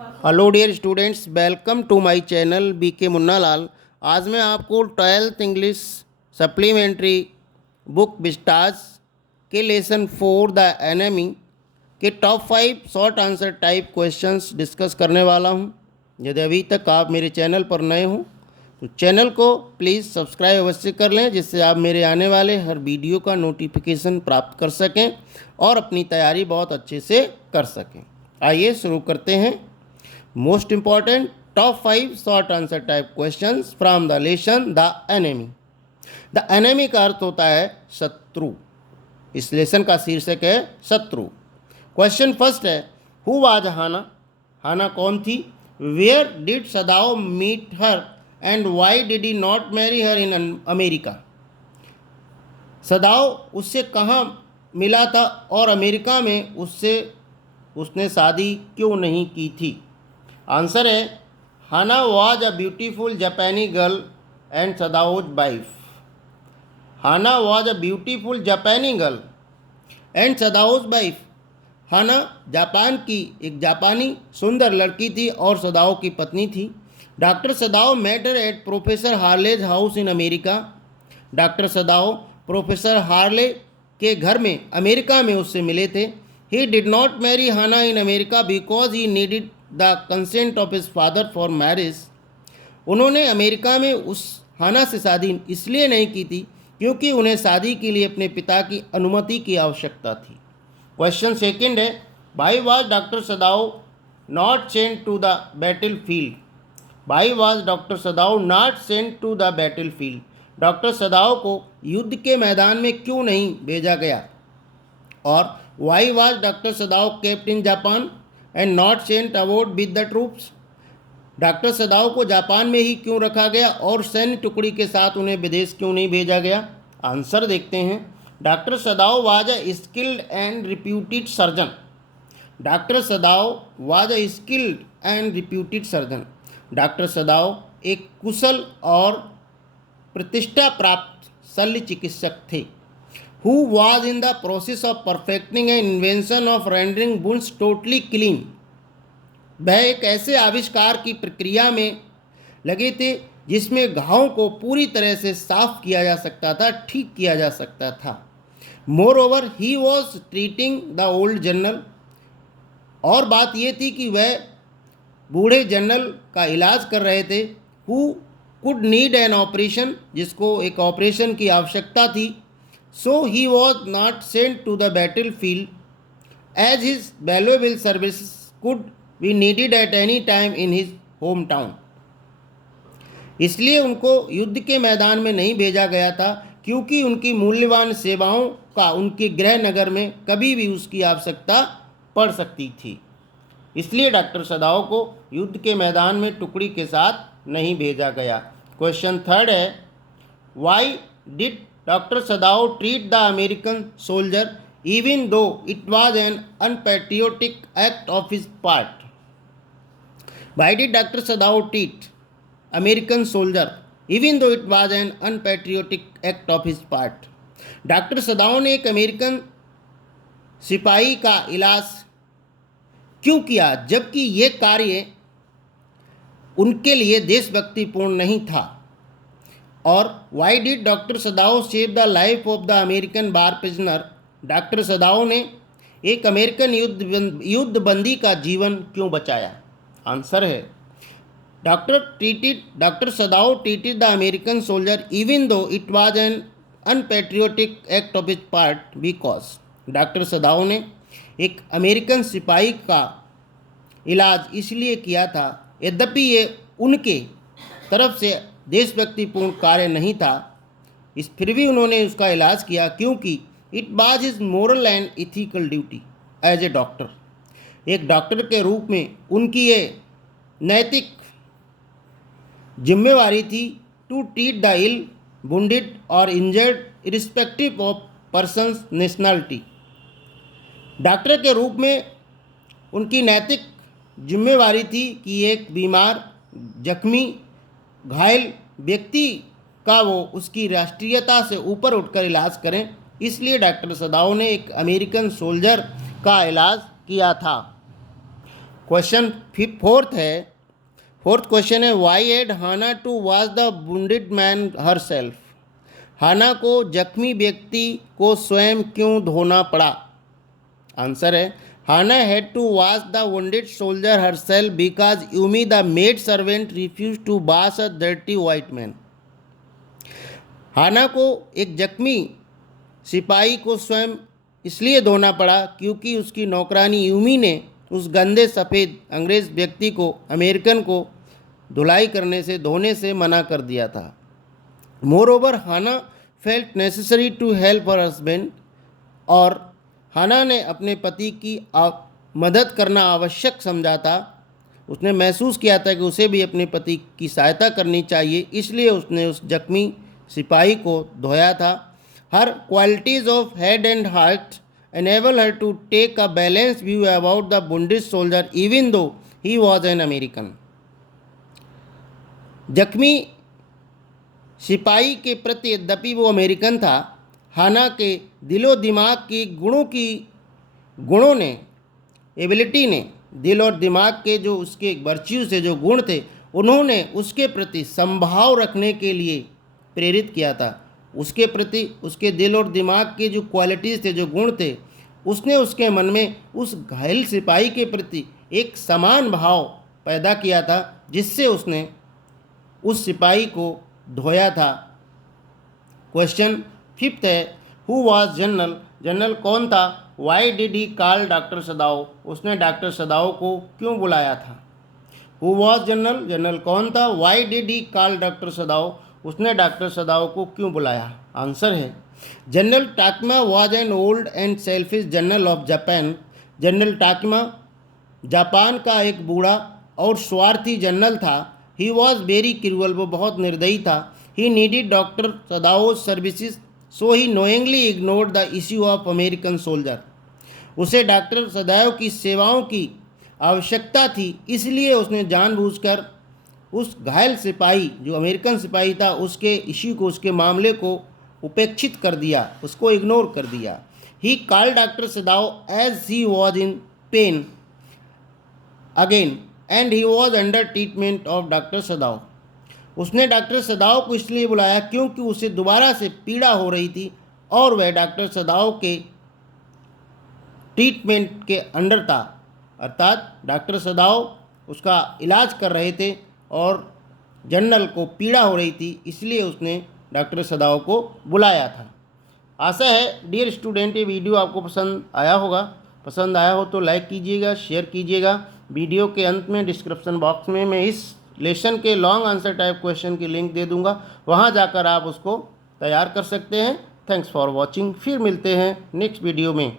Hello dear students, welcome to my channel BK Munna Lal. आज मैं आपको 12th English supplementary book Vistas के lesson 4 the enemy के top 5 short answer type questions discuss करने वाला हूं। यदि अभी तक आप मेरे चैनल पर नए हो तो चैनल को प्लीज़ सब्सक्राइब अवश्य कर लें, जिससे आप मेरे आने वाले हर वीडियो का नोटिफिकेशन प्राप्त कर सकें और अपनी तैयारी बहुत अच्छे से कर सकें। आइए शुरू करते हैं। Most important top 5 short answer type questions from the lesson the enemy. The enemy का अर्थ होता है शत्रु। इस लेसन का शीर्षक है शत्रु। क्वेश्चन फर्स्ट है, हु वाज हाना? हाना कौन थी? Where did Sadao meet her and why did he not marry her in America? Sadao उससे कहाँ मिला था और अमेरिका में उसने शादी क्यों नहीं की थी? आंसर है, Hana was a beautiful Japanese girl and Sadao's wife. Hana was a beautiful Japanese girl and Sadao's wife. Hana Japan की एक जापानी सुंदर लड़की थी और सदाओ की पत्नी थी। Doctor Sadao met her at professor Harley's house in America. Doctor Sadao professor Harley के घर में अमेरिका में उससे मिले थे। He did not marry Hana in America because he needed the consent of his father for marriage. उन्होंने America में उस हाना से शादी इसलिए नहीं की थी क्योंकि उन्हें शादी के लिए अपने पिता की अनुमति की आवश्यकता थी। क्वेश्चन सेकंड है, why was doctor Sadao not sent to the battlefield? Why was doctor Sadao not sent to the battlefield? Doctor Sadao को युद्ध के मैदान में क्यों नहीं भेजा गया? और why was doctor Sadao kept in Japan and not sent aboard with the troops? Doctor Sadao को जापान में ही क्यों रखा गया और सैन्य टुकड़ी के साथ उन्हें विदेश क्यों नहीं भेजा गया? आंसर देखते हैं। Doctor Sadao was a skilled and reputed surgeon. Doctor Sadao was a skilled and reputed surgeon. Doctor सदाओ एक कुशल और प्रतिष्ठा प्राप्त शल्य चिकित्सक थे। Who was in the process of perfecting an invention of rendering wounds totally clean? वह एक ऐसे आविष्कार की प्रक्रिया में लगे थे जिसमें घावों को पूरी तरह से साफ किया जा सकता था, ठीक किया जा सकता था। More over he was treating the old general. और बात यह थी कि वह बूढ़े जनरल का इलाज कर रहे थे। Who could need an operation, जिसको एक ऑपरेशन की आवश्यकता थी। So he was not sent to the battlefield as his valuable services could be needed at any time in his hometown. इसलिए उनको युद्ध के मैदान में नहीं भेजा गया था क्योंकि उनकी मूल्यवान सेवाओं का उनके गृह नगर में कभी भी उसकी आवश्यकता पड़ सकती थी। इसलिए डॉक्टर सदाओ को युद्ध के मैदान में टुकड़ी के साथ नहीं भेजा गया। क्वेश्चन थर्ड है, why did Dr. Sadao treat the American soldier even though it was an unpatriotic act of his part? Why did Dr. Sadao treat American soldier even though it was an unpatriotic act of his part? Doctor Sadao ने एक American सिपाही का इलाज क्यों किया जबकि यह कार्य उनके लिए देशभक्तिपूर्ण नहीं था? और why did doctor Sadao save the life of the American bar prisoner? Doctor Sadao ने एक अमेरिकन युद्ध बंदी का जीवन क्यों बचाया? आंसर है, doctor Sadao treated the American soldier even though it was an unpatriotic act of his part because. Doctor Sadao ने एक अमेरिकन सिपाही का इलाज इसलिए किया था यद्यपि ये उनके तरफ से देशभक्तिपूर्ण कार्य नहीं था, फिर भी उन्होंने उसका इलाज किया क्योंकि it was his moral and ethical duty as a doctor. एक डॉक्टर के रूप में उनकी ये नैतिक जिम्मेवारी थी to treat the ill, wounded और injured irrespective of person's nationality. Doctor के रूप में उनकी नैतिक जिम्मेवारी थी कि एक बीमार, जख्मी, घायल व्यक्ति का वो उसकी राष्ट्रीयता से ऊपर उठकर इलाज करें। इसलिए डॉक्टर सदाओ ने एक अमेरिकन सोल्जर का इलाज किया था। क्वेश्चन फोर्थ क्वेश्चन है, why had Hana to wash the wounded man herself. Hana को जख्मी व्यक्ति को स्वयं क्यों धोना पड़ा? आंसर है, Hana had to wash the wounded soldier herself because Yumi the maid servant refuse to wash a dirty white man. Hana को एक जख्मी सिपाही को स्वयं इसलिए धोना पड़ा क्योंकि उसकी नौकरानी यूमी ने उस गंदे सफ़ेद अंग्रेज़ व्यक्ति को, अमेरिकन को धुलाई करने से, धोने से मना कर दिया था। Moreover Hana felt necessary to help her husband, और हाना ने अपने पति की मदद करना आवश्यक समझा था। उसने महसूस किया था कि उसे भी अपने पति की सहायता करनी चाहिए, इसलिए उसने उस जख्मी सिपाही को धोया था। Her qualities of head and heart enable her to take a balanced view about the wounded soldier even though he was an American. जख्मी सिपाही के प्रति यद्यपि वो अमेरिकन था, हाना के दिलो दिमाग की गुणों ने, एबिलिटी ने, दिल और दिमाग के जो उसके वर्च्यू से जो गुण थे, उन्होंने उसके प्रति संभाव रखने के लिए प्रेरित किया था। उसके प्रति उसके दिल और दिमाग के जो क्वालिटीज़ थे, जो गुण थे, उसने उसके मन में उस घायल सिपाही के प्रति एक समान भाव पैदा किया था, जिससे उसने उस सिपाही को धोया था। क्वेश्चन फिफ्थ है, हु वाज जनरल। जनरल कौन था? Why did he call doctor Sadao. उसने डॉक्टर सदाओ को क्यों बुलाया था? हु वाज जनरल, जनरल कौन था? Why did he call doctor Sadao. उसने डॉक्टर सदाओ को क्यों बुलाया? आंसर है, general Takima was an old and selfish general of Japan. General Takima Japan का एक बूढ़ा और स्वार्थी जनरल था। ही वॉज वेरी क्रूअल, वो बहुत निर्दयी था। He needed doctor Sadao services, so he knowingly ignored the issue of American soldier. उसे डॉक्टर सदाओ की सेवाओं की आवश्यकता थी, इसलिए उसने जानबूझकर उस घायल सिपाही, जो अमेरिकन सिपाही था, उसके इश्यू को, उसके मामले को उपेक्षित कर दिया, उसको इग्नोर कर दिया। He called doctor Sadao as he was in pain again and he was under treatment of doctor Sadao. उसने डॉक्टर सदाओ को इसलिए बुलाया क्योंकि उसे दोबारा से पीड़ा हो रही थी और वह डॉक्टर सदाओ के ट्रीटमेंट के अंडर था, अर्थात डॉक्टर सदाओ उसका इलाज कर रहे थे और जनरल को पीड़ा हो रही थी, इसलिए उसने डॉक्टर सदाओ को बुलाया था। आशा है डियर स्टूडेंट ये वीडियो आपको पसंद आया होगा। पसंद आया हो तो लाइक कीजिएगा, शेयर कीजिएगा। वीडियो के अंत में डिस्क्रिप्शन बॉक्स में मैं इस लेसन के लॉन्ग आंसर टाइप क्वेश्चन की लिंक दे दूंगा, वहां जाकर आप उसको तैयार कर सकते हैं। Thanks for watching. फिर मिलते हैं नेक्स्ट वीडियो में।